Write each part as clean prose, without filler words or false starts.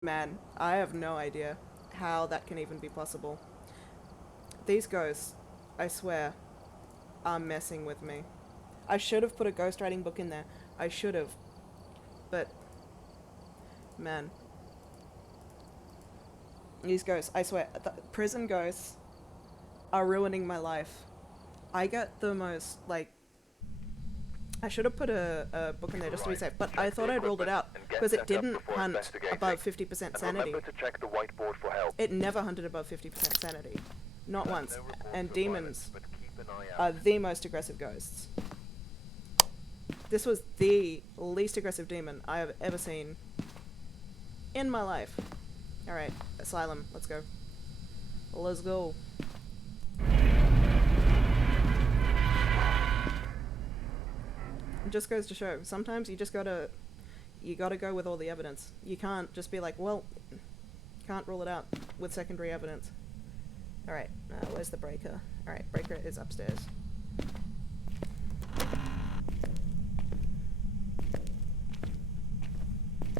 Man, I have no idea how that can even be possible. These ghosts, I swear, are messing with me. I should have put a ghostwriting book in there. I should have. But, man. These ghosts, I swear, prison ghosts are ruining my life. I get the most, like, I should have put a book in there just to be safe, but I thought I'd ruled it out because it didn't hunt above 50% sanity. Remember to check the whiteboard for help. It never hunted above 50% sanity. Not once. No reports And of demons violence, but keep an eye are out. the most aggressive ghosts. This was the least aggressive demon I have ever seen in my life. Alright, Asylum, let's go. Let's go. It just goes to show, sometimes you gotta go with all the evidence. You can't just be like, well, can't rule it out with secondary evidence. Alright, where's the breaker? Alright, breaker is upstairs.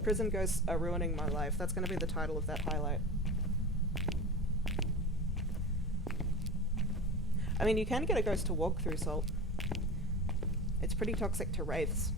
Prison ghosts are ruining my life. That's gonna be the title of that highlight. I mean, you can get a ghost to walk through salt. It's pretty toxic to wraiths.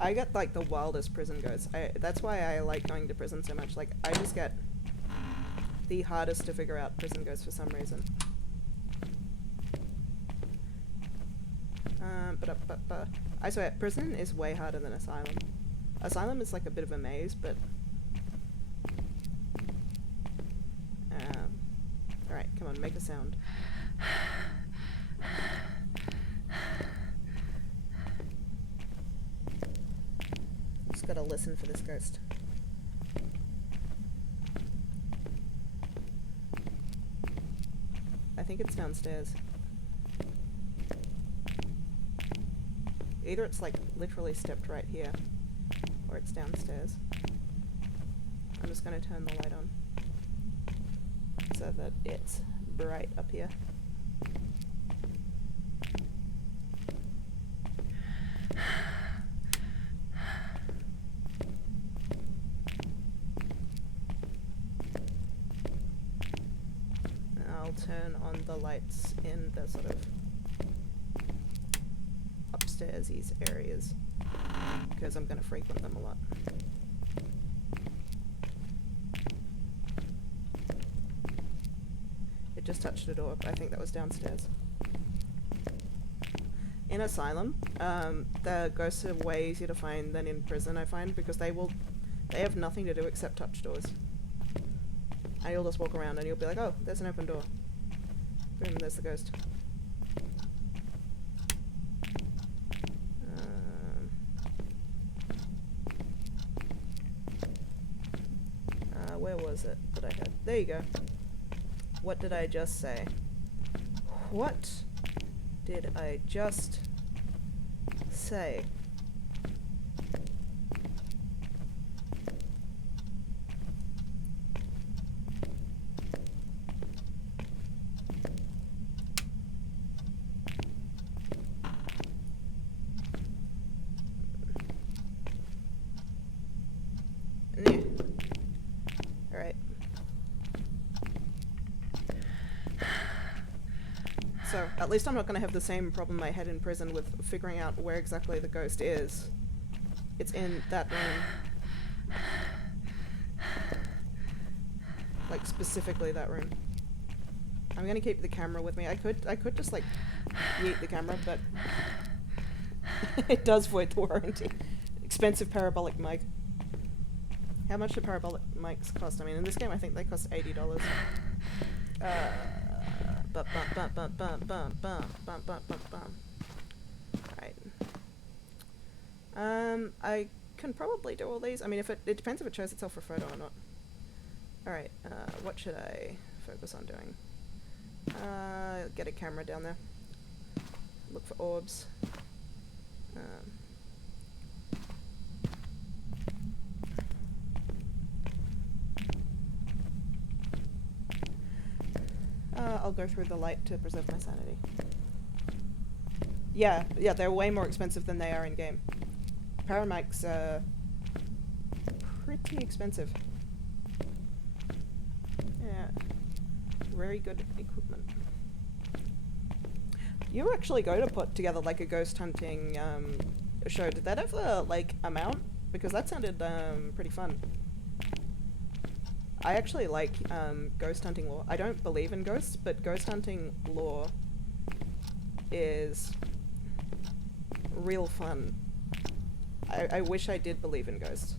I get like the wildest prison ghosts. That's why I like going to prison so much. Like, I just get the hardest to figure out prison ghosts for some reason. But I swear, prison is way harder than Asylum. Asylum is like a bit of a maze, but alright, come on, make a sound. Just gotta listen for this ghost. I think it's downstairs. Either it's like literally stepped right here, or it's downstairs. I'm just gonna turn the light on so that it's bright up here. I'll turn on the lights in the sort of upstairs-y areas because I'm going to frequent them a lot. It just touched a door. I think that was downstairs. In Asylum, the ghosts are way easier to find than in prison, I find, because they have nothing to do except touch doors. And you'll just walk around and you'll be like, oh, there's an open door. Boom, there's the ghost. Where was it that I had? There you go. What did I just say? What did I just say? Alright. So, at least I'm not going to have the same problem I had in prison with figuring out where exactly the ghost is. It's in that room. Like, specifically that room. I'm going to keep the camera with me. I could just, like, yeet the camera, but it does void the warranty. Expensive parabolic mic. How much do parabolic mics cost? I mean, in this game, I think they cost $80. Right. I can probably do all these. I mean, if it depends if it shows itself for photo or not. Alright, what should I focus on doing? Get a camera down there. Look for orbs. I'll go through the light to preserve my sanity. Yeah, they're way more expensive than they are in game. Paramics are pretty expensive. Yeah, very good equipment. You were actually going to put together like a ghost hunting show. Did that ever like amount? Because that sounded pretty fun. I actually like ghost hunting lore. I don't believe in ghosts, but ghost hunting lore is real fun. I wish I did believe in ghosts.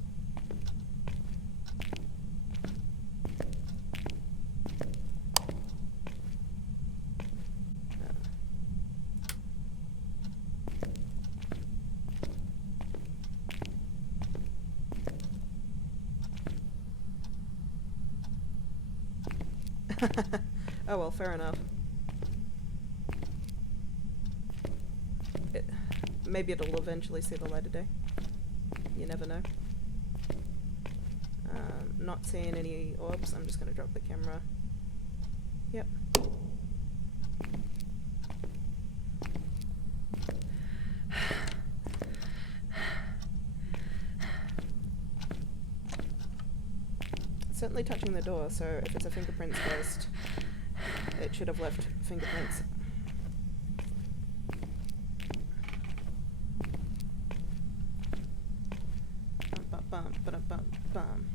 Oh well, fair enough. Maybe it'll eventually see the light of day. You never know. Not seeing any orbs. I'm just gonna drop the camera. Yep. Certainly touching the door, so if it's a fingerprints ghost, it should have left fingerprints. Bum, bum, bum, bum, bum.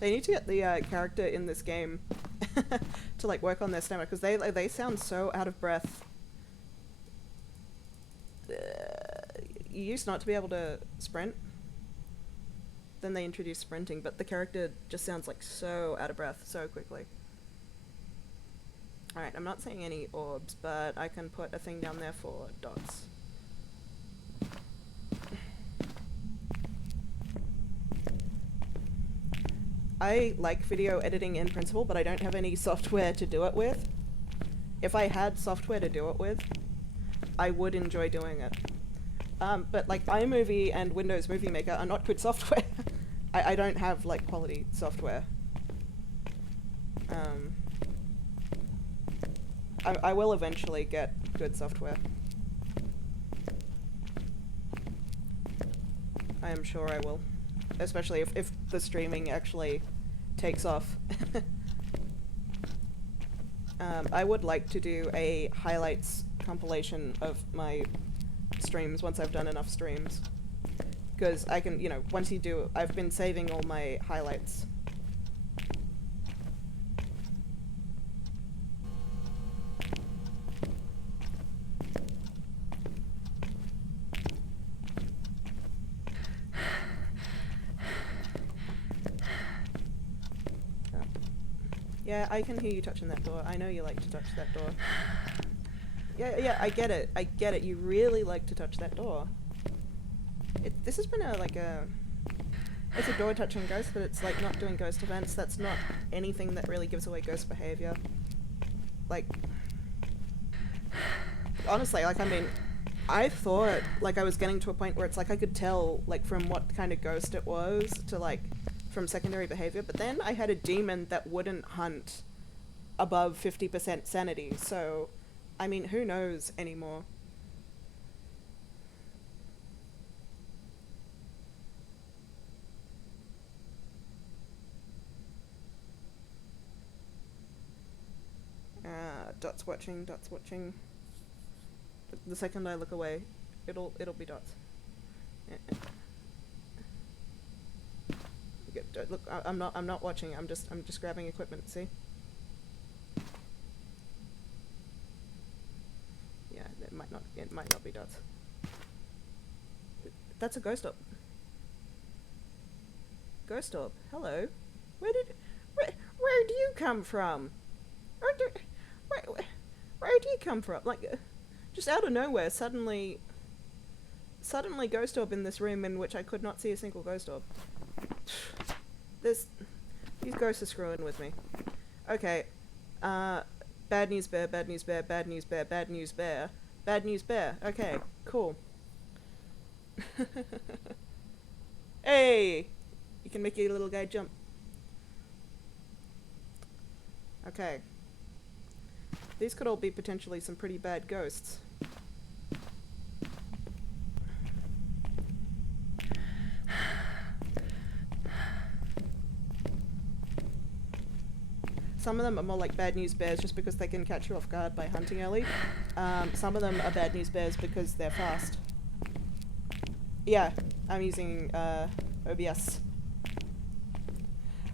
They need to get the character in this game to like work on their stamina, because they sound so out of breath. You used not to be able to sprint. Then they introduced sprinting, but the character just sounds like so out of breath so quickly. Alright, I'm not seeing any orbs, but I can put a thing down there for dots. I like video editing in principle, but I don't have any software to do it with. If I had software to do it with, I would enjoy doing it. But like iMovie and Windows Movie Maker are not good software. I don't have like quality software. I will eventually get good software. I am sure I will. Especially if the streaming actually takes off. I would like to do a highlights compilation of my streams once I've done enough streams. Because I can, you know, once you do, I've been saving all my highlights. Yeah, I can hear you touching that door. I know you like to touch that door. Yeah, I get it. I get it. You really like to touch that door. This has been it's a door touching ghost, but it's like not doing ghost events. That's not anything that really gives away ghost behavior. Like, honestly, like, I mean, I thought, like, I was getting to a point where it's like I could tell, like, from what kind of ghost it was to, like, from secondary behavior, but then I had a demon that wouldn't hunt above 50% sanity, so, I mean, who knows anymore? Dots watching, dots watching. The second I look away, it'll be dots. Look, I'm not watching. I'm just grabbing equipment. See? Yeah, it might not be dots. That's a ghost orb. Ghost orb. Hello. Where do you come from? Where do you come from? Like, just out of nowhere, suddenly ghost orb in this room in which I could not see a single ghost orb. These ghosts are screwing with me. Okay, Bad news bear, bad news bear, bad news bear, bad news bear. Bad news bear. Okay, cool. Hey! You can make your little guy jump. Okay. These could all be potentially some pretty bad ghosts. Some of them are more like bad news bears just because they can catch you off guard by hunting early. Some of them are bad news bears because they're fast. Yeah, I'm using OBS.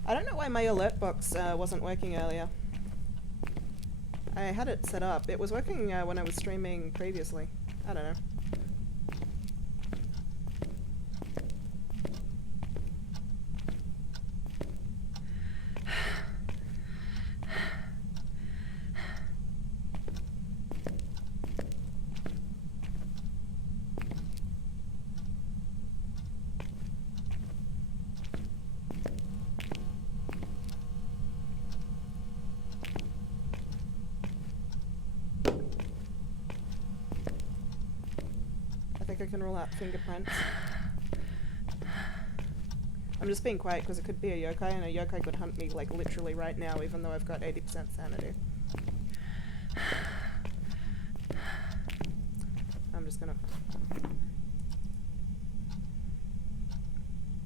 I don't know why my alert box wasn't working earlier. I had it set up. It was working when I was streaming previously. I don't know. I think I can rule out fingerprints. I'm just being quiet because it could be a yokai, and a yokai could hunt me like literally right now even though I've got 80% sanity. I'm just gonna...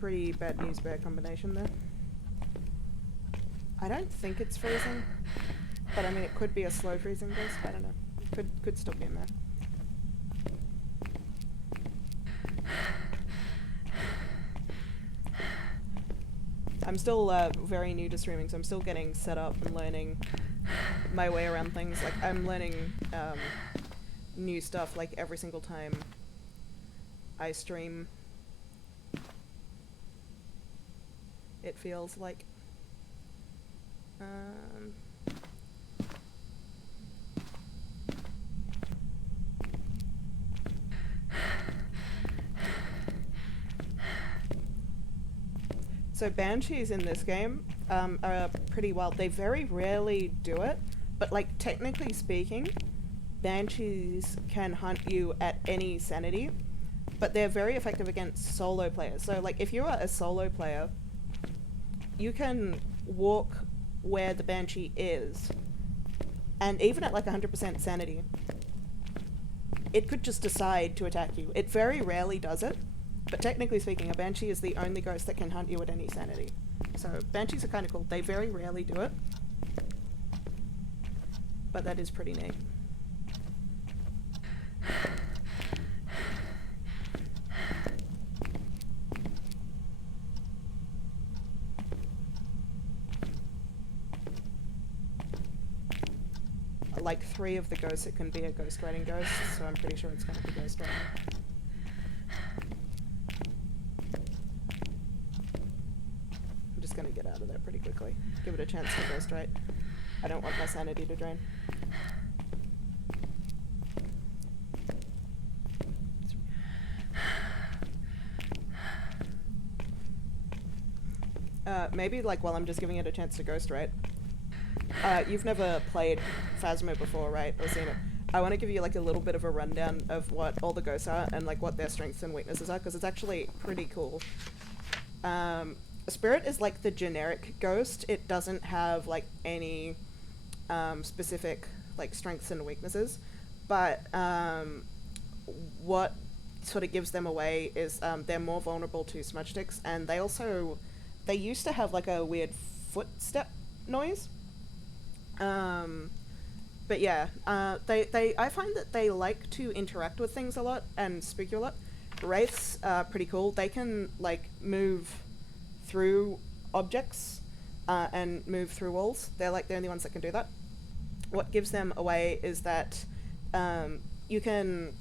Pretty bad news bear combination there. I don't think it's freezing, but I mean it could be a slow freezing ghost, I don't know. Could still be in there. I'm still very new to streaming, so I'm still getting set up and learning my way around things. Like, I'm learning new stuff like every single time I stream. It feels like. So Banshees in this game are pretty wild. They very rarely do it, but like technically speaking, Banshees can hunt you at any sanity, but they're very effective against solo players. So like if you are a solo player, you can walk where the Banshee is, and even at like 100% sanity, it could just decide to attack you. It very rarely does it. But technically speaking, a Banshee is the only ghost that can hunt you at any sanity. So Banshees are kind of cool. They very rarely do it. But that is pretty neat. Like 3 of the ghosts, it can be a ghost riding ghost, so I'm pretty sure it's going to be ghost riding. Gonna get out of there pretty quickly. Give it a chance to go straight. I don't want my sanity to drain. Maybe like while I'm just giving it a chance to go straight. You've never played Phasmo before, right? Or seen it. I want to give you like a little bit of a rundown of what all the ghosts are and like what their strengths and weaknesses are, because it's actually pretty cool. Spirit is like the generic ghost. It doesn't have like any specific like strengths and weaknesses, but what sort of gives them away is they're more vulnerable to smudge sticks, and they used to have like a weird footstep noise. But yeah, I find that they like to interact with things a lot and speak a lot. Wraiths are pretty cool. They can like move through objects and move through walls. They're like the only ones that can do that. What gives them away is that you can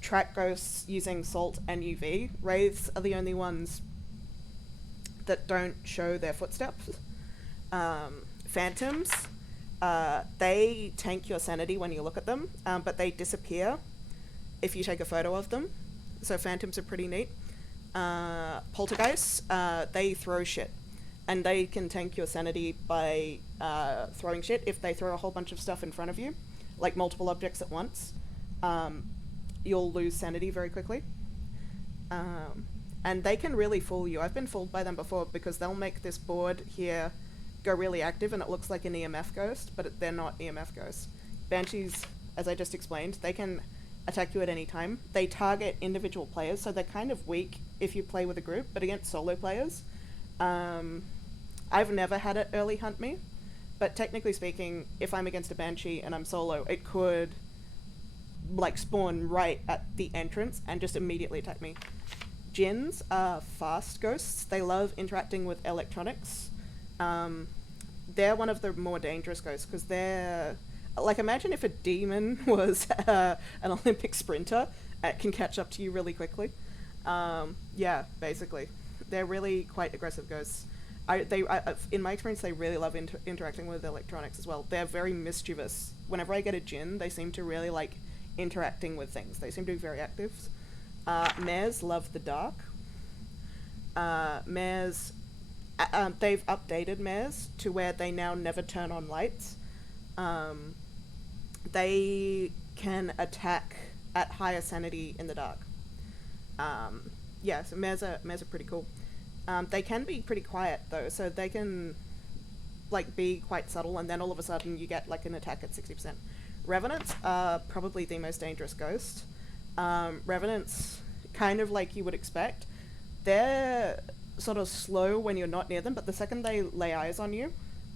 track ghosts using salt and UV. Wraiths are the only ones that don't show their footsteps. Phantoms, they tank your sanity when you look at them, but they disappear if you take a photo of them. So phantoms are pretty neat. Poltergeists, they throw shit. and they can tank your sanity by throwing shit. If they throw a whole bunch of stuff in front of you, like multiple objects at once, you'll lose sanity very quickly. And they can really fool you. I've been fooled by them before because they'll make this board here go really active and it looks like an EMF ghost, but they're not EMF ghosts. Banshees, as I just explained, they can attack you at any time. They target individual players, so they're kind of weak if you play with a group, but against solo players, I've never had it early hunt me, but technically speaking, if I'm against a Banshee and I'm solo, it could like spawn right at the entrance and just immediately attack me. Djinns are fast ghosts. They love interacting with electronics. They're one of the more dangerous ghosts because they're like, imagine if a demon was an Olympic sprinter. It can catch up to you really quickly. Yeah, basically, they're really quite aggressive ghosts. In my experience, they really love interacting with electronics as well. They're very mischievous. Whenever I get a Djinn, they seem to really like interacting with things. They seem to be very active. Mares love the dark. Mares, they've updated mares to where they now never turn on lights. They can attack at higher sanity in the dark. Yeah, so mares are pretty cool. They can be pretty quiet though, so they can like be quite subtle, and then all of a sudden you get like an attack at 60%. Revenants are probably the most dangerous ghost. Revenants, kind of like you would expect, they're sort of slow when you're not near them, but the second they lay eyes on you,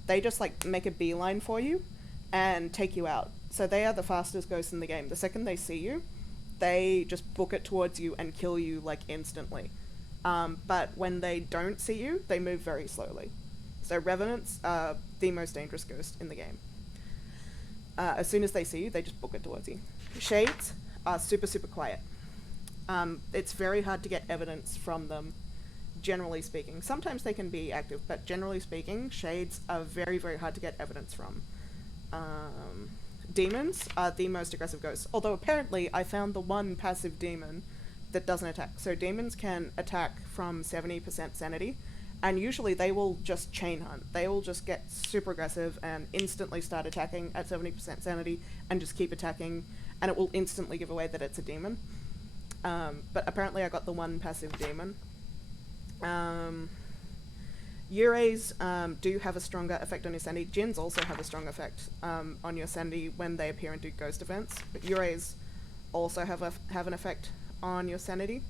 they just like make a beeline for you and take you out. So they are the fastest ghosts in the game. The second they see you, they just book it towards you and kill you like instantly. But when they don't see you, they move very slowly. So Revenants are the most dangerous ghost in the game. As soon as they see you, they just book it towards you. Shades are super, super quiet. It's very hard to get evidence from them, generally speaking. Sometimes they can be active, but generally speaking, Shades are very, very hard to get evidence from. Demons are the most aggressive ghosts, although apparently I found the one passive demon that doesn't attack. So demons can attack from 70% sanity, and usually they will just chain hunt. They will just get super aggressive and instantly start attacking at 70% sanity and just keep attacking, and it will instantly give away that it's a demon. But apparently I got the one passive demon. Urays do have a stronger effect on your sanity. Djinns also have a strong effect on your sanity when they appear and do ghost events, but Urays also have an effect on your sanity.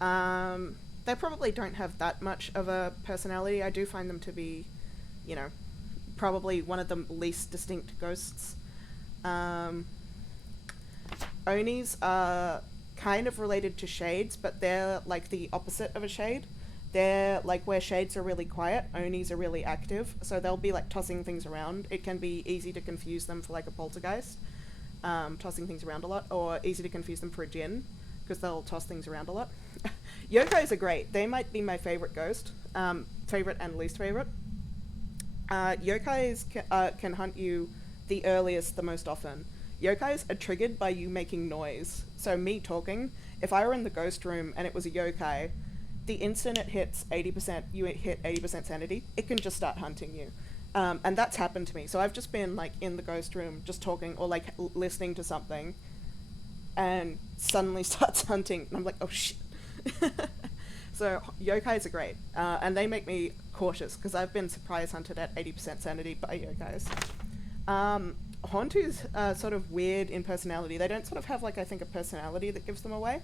They probably don't have that much of a personality. I do find them to be, you know, probably one of the least distinct ghosts. Onis are kind of related to Shades, but they're like the opposite of a Shade. They're like where Shades are really quiet, Onis are really active, so they'll be like tossing things around. It can be easy to confuse them for like a Poltergeist, tossing things around a lot, or easy to confuse them for a Djinn, because they'll toss things around a lot. Yokais are great. They might be my favorite ghost, favorite and least favorite. Yokais can hunt you the earliest, the most often. Yokais are triggered by you making noise. So me talking, if I were in the ghost room and it was a yokai, the instant it hits 80%, you hit 80% sanity, it can just start hunting you. And that's happened to me. So I've just been like in the ghost room, just talking or like listening to something, and suddenly starts hunting, and I'm like, oh shit. So yokais are great, and they make me cautious because I've been surprise hunted at 80% sanity by yokais. Hauntus are sort of weird in personality. They don't sort of have like, I think, a personality that gives them away,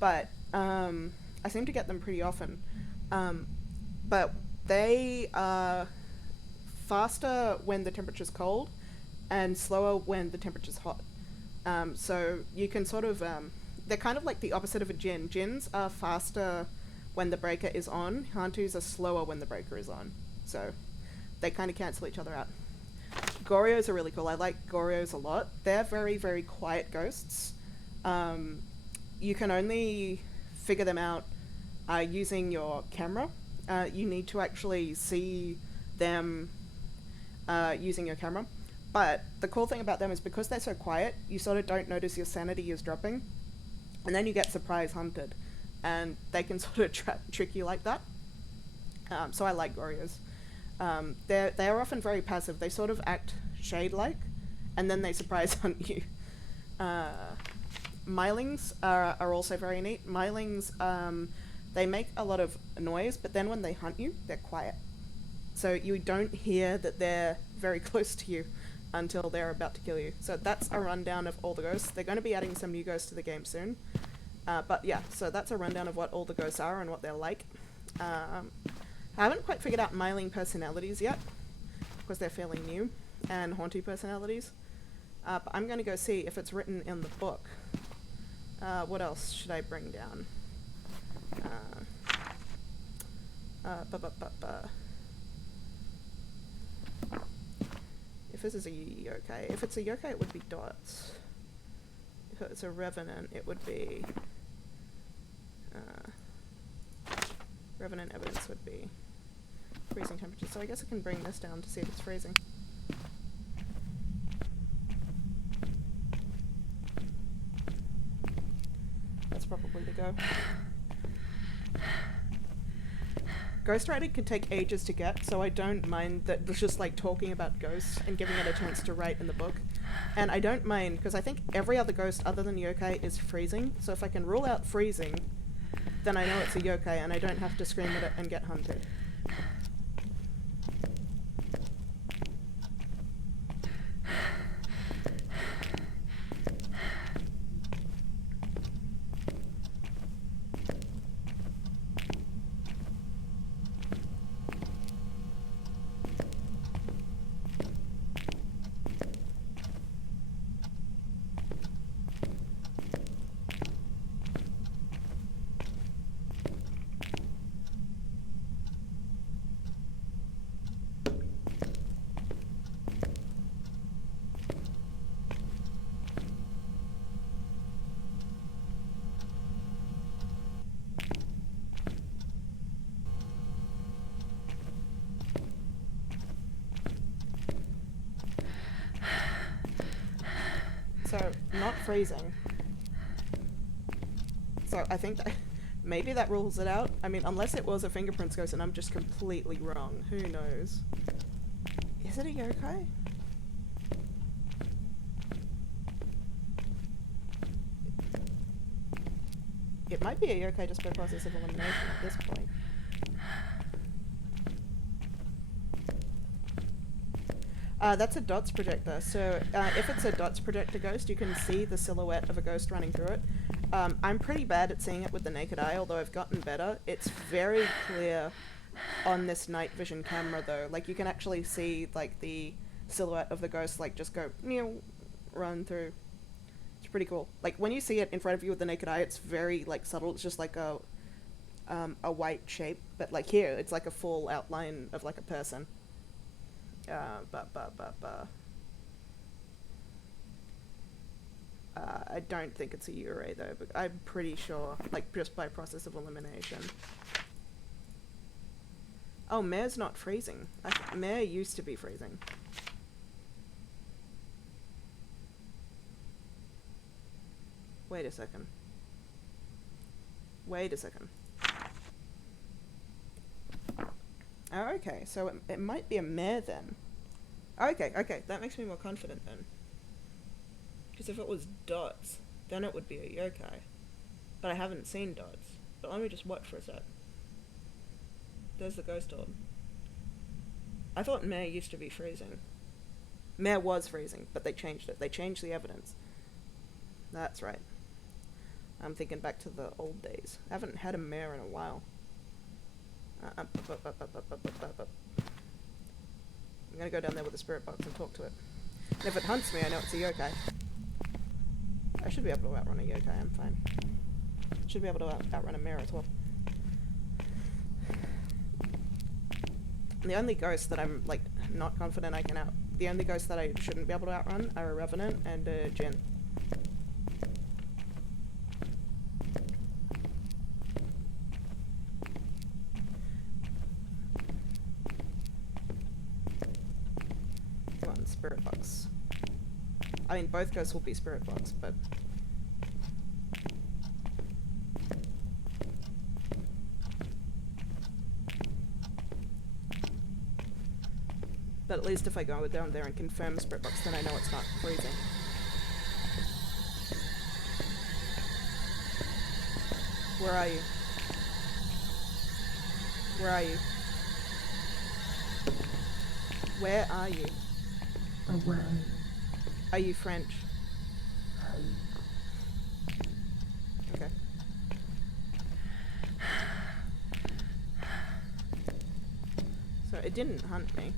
but I seem to get them pretty often. But they are faster when the temperature's cold and slower when the temperature's hot. So you can sort of, they're kind of like the opposite of a Djinn. Djinns are faster when the breaker is on. Hantus are slower when the breaker is on. So they kind of cancel each other out. Gorios are really cool. I like Gorios a lot. They're very, very quiet ghosts. You can only figure them out using your camera. You need to actually see them using your camera. But the cool thing about them is because they're so quiet, you sort of don't notice your sanity is dropping. And then you get surprise hunted. And they can sort of trick you like that. So I like Gorios. They are often very passive. They sort of act shade-like, and then they surprise hunt you. Mylings are also very neat. Mylings, they make a lot of noise, but then when they hunt you, they're quiet. So you don't hear that they're very close to you until they're about to kill you. So that's a rundown of all the ghosts. They're going to be adding some new ghosts to the game soon. But yeah, so that's a rundown of what all the ghosts are and what they're like. I haven't quite figured out Myling personalities yet, because they're fairly new, and Haunty personalities. But I'm going to go see if it's written in the book. What else should I bring down? If this is a yokai. If it's a yokai, it would be Dots. If it's a Revenant, it would be... Revenant evidence would be freezing temperature. So I guess I can bring this down to see if it's freezing. That's probably the go. Ghostwriting can take ages to get, so I don't mind that it's just like talking about ghosts and giving it a chance to write in the book. And I don't mind, because I think every other ghost other than yokai is freezing, so if I can rule out freezing, then I know it's a yokai and I don't have to scream at it and get hunted. So, not freezing. So I think that maybe that rules it out. I mean, unless it was a fingerprints ghost and I'm just completely wrong. Who knows? Is it a yokai? It might be a yokai just by process of elimination at this point. That's a dots projector. So if it's a dots projector ghost, you can see the silhouette of a ghost running through it. I'm pretty bad at seeing it with the naked eye, although I've gotten better. It's very clear on this night vision camera, though. Like, you can actually see, like, the silhouette of the ghost, like, just go, run through. It's pretty cool. Like, when you see it in front of you with the naked eye, it's very, like, subtle. It's just like a white shape. But, like, here, it's like a full outline of, like, a person. I don't think it's a Yurei though, but I'm pretty sure, like, just by process of elimination. Oh, Mare's not freezing. Mare used to be freezing. Wait a second. Wait a second. Oh, okay, so it might be a mare then. Okay, that makes me more confident then. Because if it was dots, then it would be a yokai. But I haven't seen dots. But let me just watch for a sec. There's the ghost orb. I thought mare used to be freezing. Mare was freezing, but they changed it. They changed the evidence. That's right. I'm thinking back to the old days. I haven't had a mare in a while. I'm gonna go down there with the spirit box and talk to it. And if it hunts me, I know it's a yokai. I should be able to outrun a yokai, I'm fine. Should be able to outrun a mare as well. And the only ghost that I'm, like, not confident I can the only ghost that I shouldn't be able to outrun are a Revenant and a Jinn. Spirit box. I mean, both ghosts will be spirit box, but... But at least if I go down there and confirm Spirit Box, then I know it's not freezing. Where are you? Where are you? Where are you? Away. Are you French? Okay. So it didn't hunt me.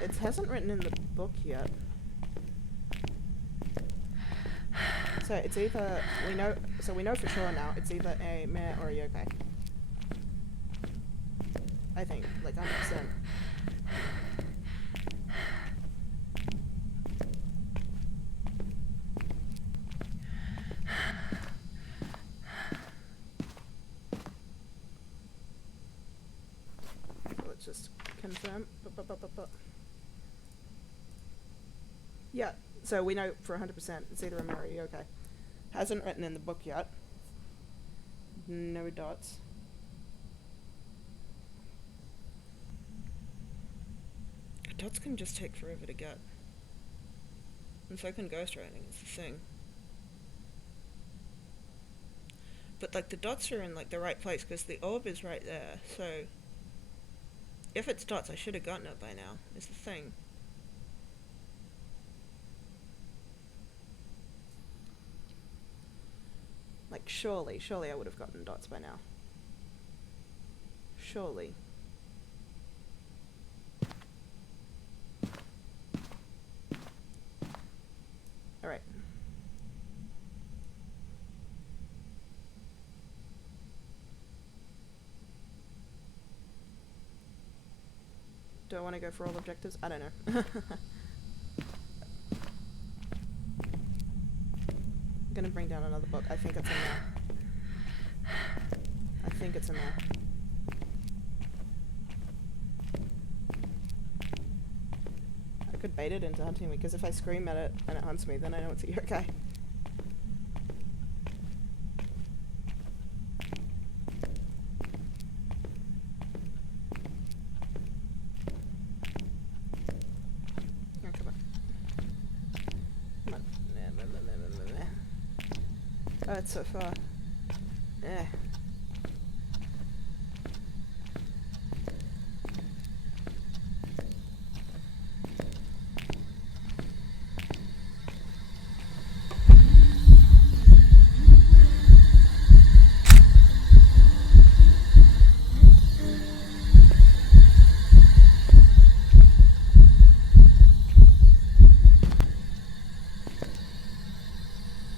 It hasn't written in the book yet. So it's either we know for sure now it's either a meh or a yokai. I think, like 100%. Let's just confirm. Yeah, so we know for 100% it's either a meh or a yokai. Hasn't written in the book yet. No dots. Dots can just take forever to get. And so can ghostwriting, is the thing. But like the dots are in like the right place because the orb is right there, so if it's dots I should have gotten it by now, is the thing. Like surely I would have gotten dots by now. Surely. Alright. Do I want to go for all objectives? I don't know. I'm gonna bring down another book. I think it's a meh. I think it's a meh. I could bait it into hunting me, because if I scream at it and it hunts me, then I know it's a yokai. Oh, come on. Come on. Oh, it's so far. Eh.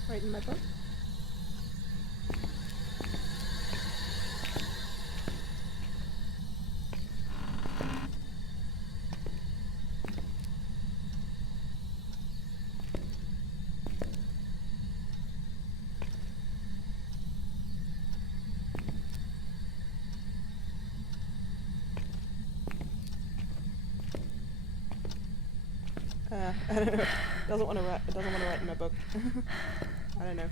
Right in my book. I don't know. It doesn't want to write. It doesn't want to write in my book. I don't know.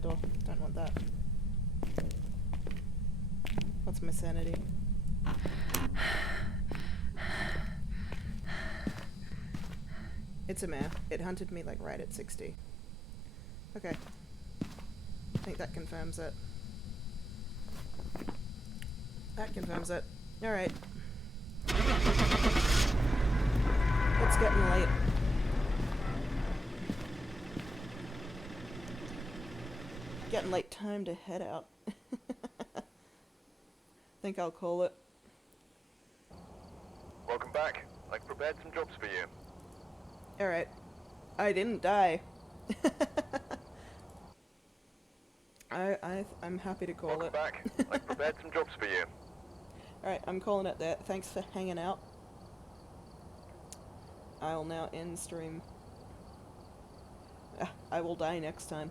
a door. Don't want that. What's my sanity? It's a mare. It hunted me like right at 60. Okay. I think that confirms it. That confirms it. Alright. It's getting late. Getting late, time to head out. Think I'll call it. Welcome back. I've prepared some jobs for you. Alright. I didn't die. I'm happy to call Welcome it. back. I've prepared some jobs for you. Alright, I'm calling it there. Thanks for hanging out. I'll now end stream. I will die next time.